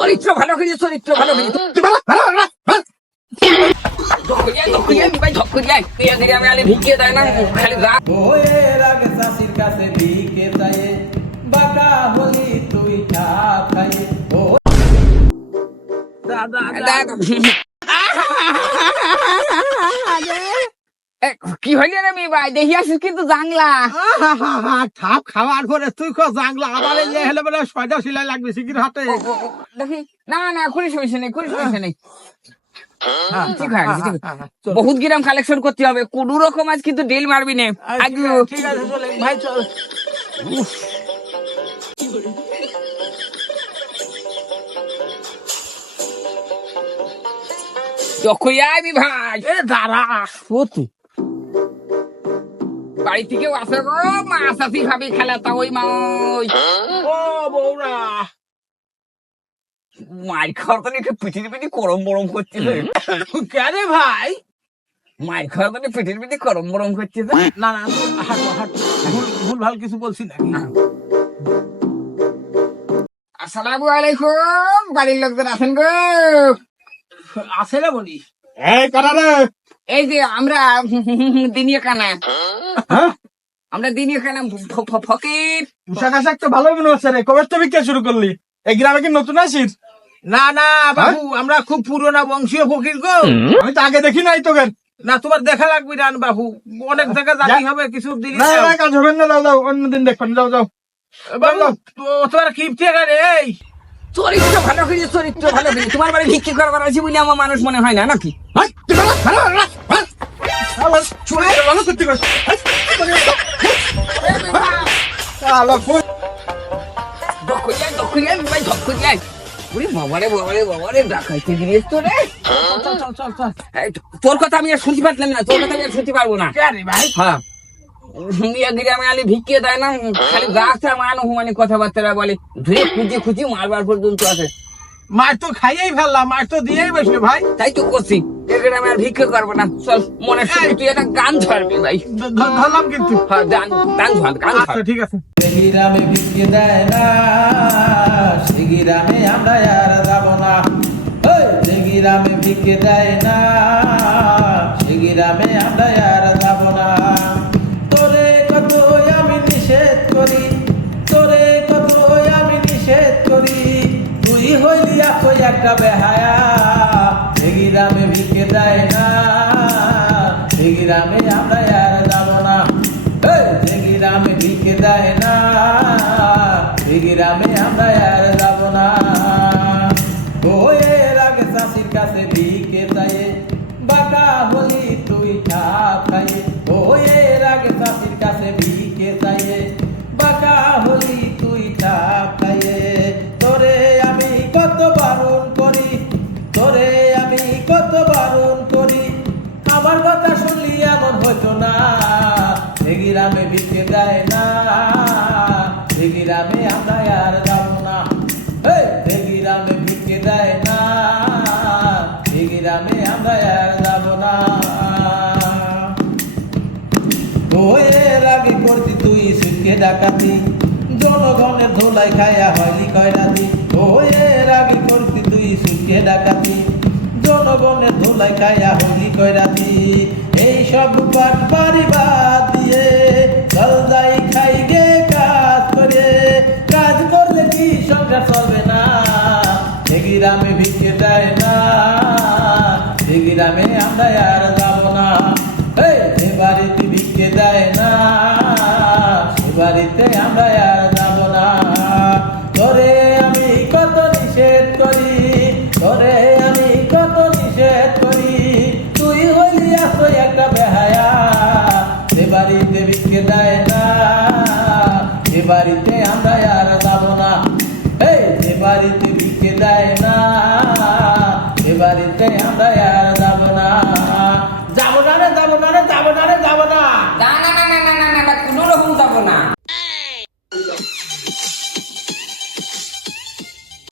চরিত্র ভালো করি, চরিত্র ভালো করি। আমি আলি ভিকিয়ে দেয় না, খালি রাত। বউয়ের আগে চাষির কাছে ভিকে চায়ে বাঁকা হলি তুই ঠাপ খাইয়ে কি হইলি রে মি ভাই, দেখি আসিস কিন্তু জাংলা। ঠাপ খাওয়ার পরে তুই কো জাংলা আবার এলে হেলে বলে ৬টা সিলাই লাগবে সিকির হাতে। দেখি না না, করিস সমস্যা নেই, করিস সমস্যা নেই। ঠিক আছে, ঠিক আছে। বহুত গ্রাম কালেকশন করতে হবে, কোন রকম আজ কিন্তু ডিল মারবি না। আগে ঠিক আছে চলে ভাই চল। যখন আইবি ভাই, এ দাঁড়া সত্যি বাড়ি থেকেও আসে গো, মাছ আসি খাবি, খেলা তা ওই মা ও বৌরা মায়ের খাওয়ার তো একটু পিঠির পিঠি গরম গরম করছে। কেন ভাই? মায়ের খাওয়ার তো পিঠির পিঠি গরম গরম করছে। না না হাঁটো হাঁটো, ভুল ভাল কিছু বলছি নাকি? আসসালামু আলাইকুম, বাড়ির লোকজন আছেন গো? আছে রে বলি। এই কারা রে? এই যে আমরা দিনিয়া কানা, হ্যাঁ আমরা দিনিয়া কানা ফকির। পোশাক আশাক তো ভালোই মনে হচ্ছে রে। কবে তো বিক্রি শুরু করলি? এই গ্রামে কি নতুন আসিস? না না বাবু, আমরা খুব পুরোনো বংশীয় ফকির গো। আমি তো আগে দেখি নাই তোকে। না তোমার দেখা লাগবে রান বাবু, অনেক জায়গা যাই হবে কিছু দিন। না না কাজ হবে না, যাও যাও, অন্যদিন দেখবেন, যাও যাও বাবু। তোমার কিপ্তি রে এই চরিত্র ভালো করি, চরিত্র ভালো করি। তোমার বাড়ি ভিক্ষি করবার আছে বলে আমার মানুষ মনে হয় না নাকি? তোর কথা আমি আর শুনতে পারলাম না, তোর কথা আমি আর শুনতে পারবো না। ভাই হ্যাঁ, গ্রামে আলি ভিক্ষিয়ে দেয় না, খালি গাছটা মান হুমানি কথাবার্তা বলে, ধুয়ে খুঁজে খুঁজে মারবার পর্যন্ত আছে। মার তো খাইয়েই ফেললাম, মার তো দিয়েই বসবে ভাই। তাই তো করছি, এ গ্রামে আর ভিক্ষে করবো না। চল মনে শুনে তুই একটা গান ছাড়বি ভাই। ধরলাম কিন্তু। হ্যাঁ, গান গান ছাড়, গান ছাড়। আচ্ছা ঠিক আছে। সেই গ্রামে ভিকে দেয় না, সেই গ্রামে আমরা আর যাব না। ওই যে গ্রামে ভিকে দেয় না, সেই গ্রামে আমরা আর যাব না। তোরে কত আমি নিষেধ করি, তোরে কত আমি নিষেধ করি, তুই হইলি আসো একটা বেহায়া। সেই গ্রামে ভিকে দেয় না, সেই গ্রামে আমরা আর যাব না। যে গ্রামে ভিকে দেয় না, সেই গ্রামে আমরা আর যাব না। বউয়ের আগে চাষির কাছে ভিকে চাইয়ে বাঁকা হলি তুই ঠাপ খাইয়ে। বউয়ের আগে চাষির কাছে ভিকে চাইয়ে বাঁকা হলি তুই ঠাপ খাইয়ে। তোরে আমি কত বারণ করি, তোরে আমি কত বারণ করি, আমার কথা শুনলি এমন হতো না। সেই গ্রামে ভিকে দেয় না, সেই গ্রামে আমরা আর যাব না। সেই গ্রামে ভিকে দেয় না, সেই গ্রামে আমরা আর যাব না। বউয়ের আগে করতি তুই সুখে ডাকাতি, জনগণের ধোলাই খায়া হয়নি কয়রাতি। বউয়ের আগে করতি তুই সুখে ডাকাতি, জনগণের ধোলাই খায়া হলি কয়রাতি। এই সব পাট বাড়ি বাদ দিয়ে চল যাই খাই গে কাজ করে, কাজ করলে কি সংসার চলবে না। সে গ্রামে ভিক্ষে দেয় না, সে গ্রামে আমরা আর যাব না। যে বাড়িতে ভিক্ষে দেয় না, সে বাড়িতে আমরা আর যাব না। তোরে আমি কত নিষেধ করি, তোরে আমি কত নিষেধ করি, তুই হইলি আসো একটা বেহায়া। সে বাড়িতে ভিক্ষে দেয় না, সে বাড়িতে আমরা আর যাব না। যে বাড়িতে ভিক্ষে দেয় না, সে বাড়িতে আমরা আর যাব না। যাব না রে, যাব না রে, যাব না রে, যাব না। না না